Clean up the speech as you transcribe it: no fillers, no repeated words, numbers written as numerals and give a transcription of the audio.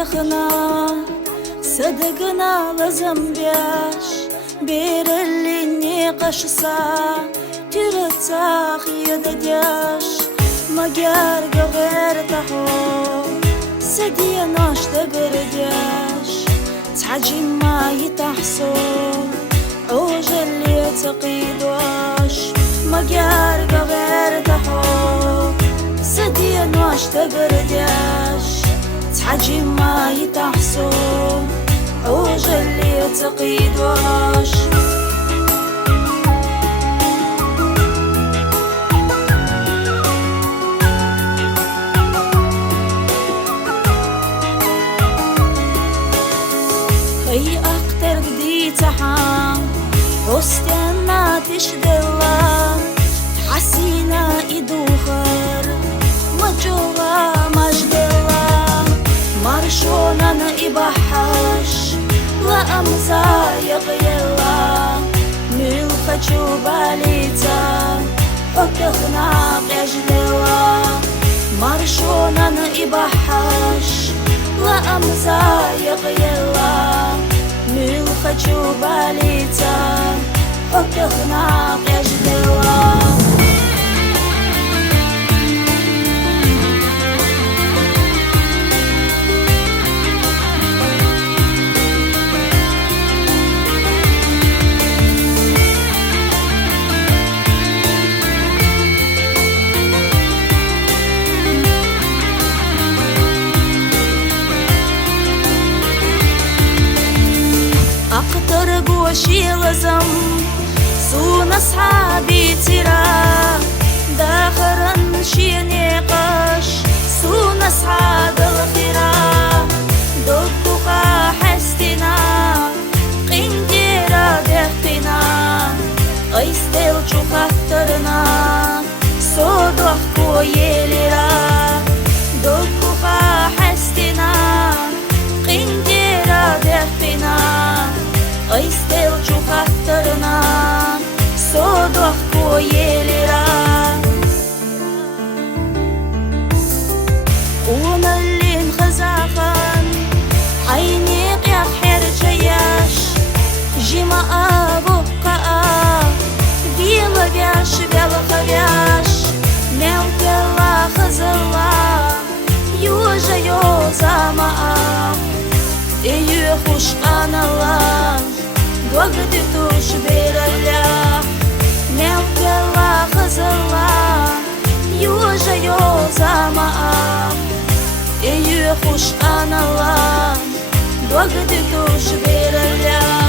يخنا صدقنا لازم بياش بيرليني قشصا ترتاخ يددياش مجار غير تحو سدي ناش تبردياش تعجي ما يتحصو عوج اللي تقيدواش مجار غير تحو سدي ناش تبردياش تعجي ما يتحصو عوج اللي تقيدواش هي أكتر دي تحام وستنا تشدلا تحسينا إدوخر مجوغا مجدلا مرشونا إبحاش لا أمزا يغيلا ملخجو باليتا حكخنا بجدلا مرشونا إبحاش لا أمزا يغيلا ملخجو باليتا حكخنا بجدلا أقدر بوشي لازم سون أصحابي ترى داخرا شي نقاش سون أصحاب الخيرة دقوقا حستنا قنديرا دهتنا أيستيل شو خطرنا صدوح كويلرا دقوقا حستنا قنديرا دهتنا أيستيل شو خطرنا صدوح كويلرا ونا اللي انخزاخن عيني قيا خير جياش جيما أبقى بيلا بياش بيلا خبياش ميوك الله خزلا يوجا يوزا ما يخوش أنا الله وقت توش بير الله ميوك الله خزلا يوجا يوزا ما يخوش أنا الله وقت توش بير الله